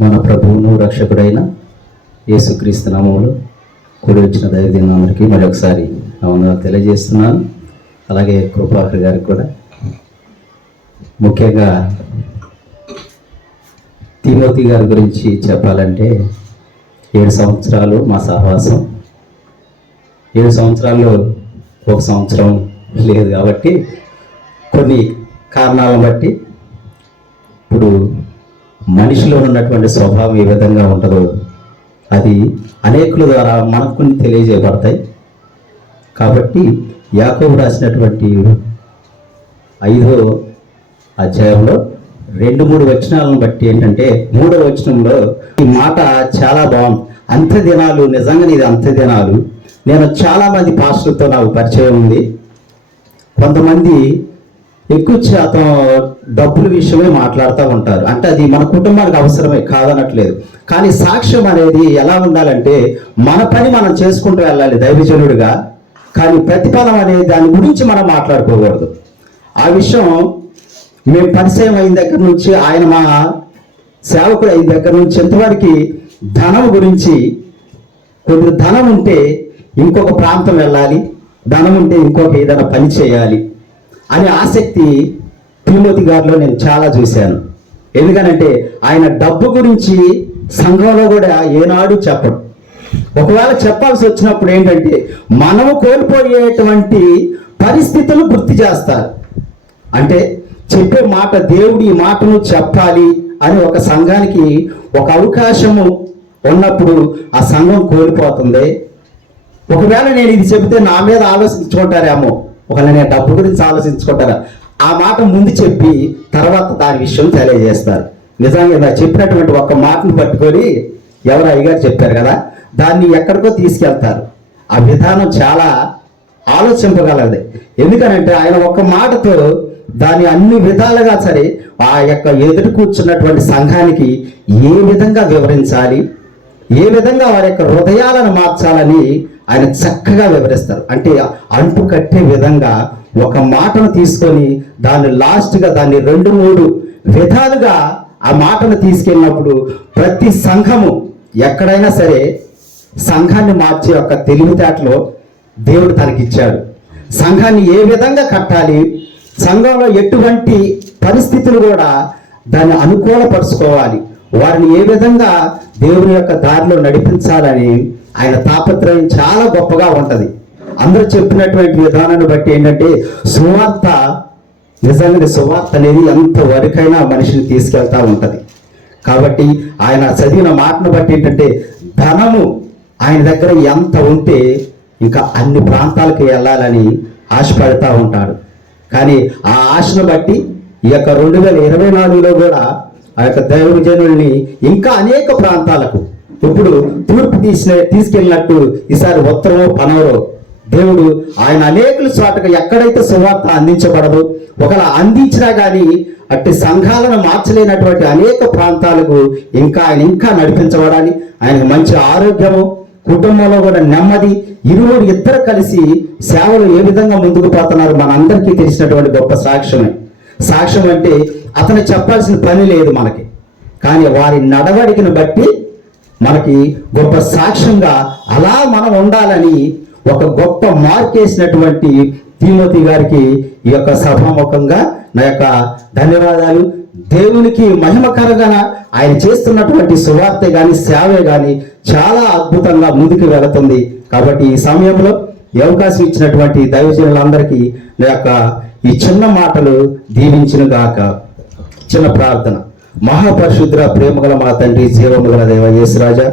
మన ప్రభువును రక్షకుడైన యేసుక్రీస్తు నామములు కూడి వచ్చిన దైవదినందరికీ మరొకసారి వందనాలు తెలియజేస్తున్నాను. అలాగే కృపాకర్ గారికి కూడా. ముఖ్యంగా తిమోతి గారి గురించి చెప్పాలంటే ఏడు సంవత్సరాలు మా సహవాసం. ఏడు సంవత్సరాల్లో ఒక సంవత్సరం లేదు కాబట్టి కొన్ని కారణాలను బట్టి ఇప్పుడు మనిషిలో ఉన్నటువంటి స్వభావం ఏ విధంగా ఉంటుందో అది అనేకుల ద్వారా మనకు కొన్ని తెలియజేయబడతాయి. కాబట్టి యాకోబు రాసినటువంటి ఐదో అధ్యాయంలో రెండు మూడు వచనాలను బట్టి ఏంటంటే మూడో వచనంలో ఈ మాట చాలా బాగుంది. అంత్య దినాలు నిజంగా ఇది అంత్య దినాలు. నేను చాలామంది పాస్టర్తో నాకు పరిచయం ఉంది. కొంతమంది ఎక్కువ శాతం డబ్బుల విషయమే మాట్లాడుతూ ఉంటారు. అంటే అది మన కుటుంబానికి అవసరమే కాదనట్లేదు. కానీ సాక్ష్యం అనేది ఎలా ఉండాలంటే మన పని మనం చేసుకుంటూ వెళ్ళాలి దైవజనుడిగా. కానీ ప్రతిఫలం అనేది దాని గురించి మనం మాట్లాడుకోకూడదు. ఆ విషయం మేము పరిచయం అయిన దగ్గర నుంచి ఆయన మా సేవకుడు అయిన దగ్గర నుంచి ఎంతవరకు ధనం గురించి కొద్ది ధనం ఉంటే ఇంకొక ప్రాంతం వెళ్ళాలి ధనం ఉంటే ఇంకొక ఏదైనా పని చేయాలి. అనే ఆసక్తి తిరుమతి గారిలో నేను చాలా చూశాను. ఎందుకనంటే ఆయన డబ్బు గురించి సంఘంలో కూడా ఏనాడు చెప్పడు. ఒకవేళ చెప్పాల్సి వచ్చినప్పుడు ఏంటంటే మనము కోల్పోయేటువంటి పరిస్థితులు గుర్తు చేస్తారు. అంటే చెప్పే మాట దేవుడి ఈ మాటను చెప్పాలి అని ఒక సంఘానికి ఒక అవకాశము ఉన్నప్పుడు ఆ సంఘం కోల్పోతుంది. ఒకవేళ నేను ఇది చెబితే నా మీద ఆలోచించుకుంటారేమో ఒకవేళ నేను డబ్బు గురించి ఆలోచించుకుంటారా ఆ మాట ముందు చెప్పి తర్వాత దాని విషయం తెలియజేస్తారు నిజంగా ఇలా చెప్పినటువంటి ఒక మాటను పట్టుకొని ఎవరు అయ్యగారు చెప్పారు కదా దాన్ని ఎక్కడికో తీసుకెళ్తారు. ఆ విధానం చాలా ఆలోచింపగలది. ఎందుకనంటే ఆయన ఒక మాటతో దాన్ని అన్ని విధాలుగా సరే ఆ యొక్క ఎదుటి కూర్చున్నటువంటి సంఘానికి ఏ విధంగా వివరించాలి? ఏ విధంగా వారి యొక్క హృదయాలను మార్చాలని ఆయన చక్కగా వివరిస్తారు. అంటే అంటు కట్టే విధంగా ఒక మాటను తీసుకొని దాన్ని లాస్ట్గా దాన్ని రెండు మూడు విధాలుగా ఆ మాటను తీసుకెళ్ళినప్పుడు ప్రతి సంఘము ఎక్కడైనా సరే సంఘాన్ని మార్చే యొక్క తెలివితేటలో దేవుడు తనకిచ్చాడు. సంఘాన్ని ఏ విధంగా కట్టాలి సంఘంలో ఎటువంటి పరిస్థితులు కూడా దాన్ని అనుకూలపరుచుకోవాలి వారిని ఏ విధంగా దేవుని యొక్క దారిలో నడిపించాలని ఆయన తాపత్రయం చాలా గొప్పగా ఉంటుంది. అందరూ చెప్పినటువంటి విధానాన్ని బట్టి ఏంటంటే సువార్త నిజంగా సువార్త అనేది ఎంత వరకైనా మనిషిని తీసుకెళ్తా ఉంటుంది. కాబట్టి ఆయన చదివిన మాటను బట్టి ఏంటంటే ధనము ఆయన దగ్గర ఎంత ఉంటే ఇంకా అన్ని ప్రాంతాలకు వెళ్ళాలని ఆశపడతా ఉంటాడు. కానీ ఆ ఆశను బట్టి ఈ యొక్క రెండు వేల ఇరవై నాలుగులో కూడా ఆ యొక్క దైవజనుల్ని ఇంకా అనేక ప్రాంతాలకు ఇప్పుడు తూర్పు తీసిన తీసుకెళ్ళినట్టు ఈసారి ఉత్తరమో పనవరో దేవుడు ఆయన అనేకుల చోటకు ఎక్కడైతే సువార్త అందించబడదు ఒకలా అందించినా కానీ అట్టి సంఘాలను మార్చలేనటువంటి అనేక ప్రాంతాలకు ఇంకా ఆయన ఇంకా నడిపించబడాలి. ఆయనకు మంచి ఆరోగ్యము కుటుంబంలో కూడా నెమ్మది ఇరువురు ఇద్దరు కలిసి సేవలు ఏ విధంగా ముందుకు పోతున్నారు మనందరికీ తెలిసినటువంటి గొప్ప సాక్ష్యమే. సాక్ష్యం అంటే అతను చెప్పాల్సిన పని లేదు మనకి. కానీ వారి నడవడికను బట్టి మనకి గొప్ప సాక్ష్యంగా అలా మనం ఉండాలని ఒక గొప్ప మార్కేసినటువంటి తిమోతి గారికి ఈ యొక్క సభాముఖంగా నా యొక్క ధన్యవాదాలు. దేవునికి మహిమకరంగా ఆయన చేస్తున్నటువంటి సువార్తె కానీ సేవే కానీ చాలా అద్భుతంగా ముందుకు వెళుతుంది. కాబట్టి ఈ సమయంలో ఈ అవకాశం ఇచ్చినటువంటి దైవజనులందరికీ నా యొక్క ఈ చిన్న మాటలు దీవించిన గాక. చిన్న ప్రార్థన. మహాపరిశుద్ర ప్రేమగల మా తండ్రి జీవముగల దేవ యేసురాజా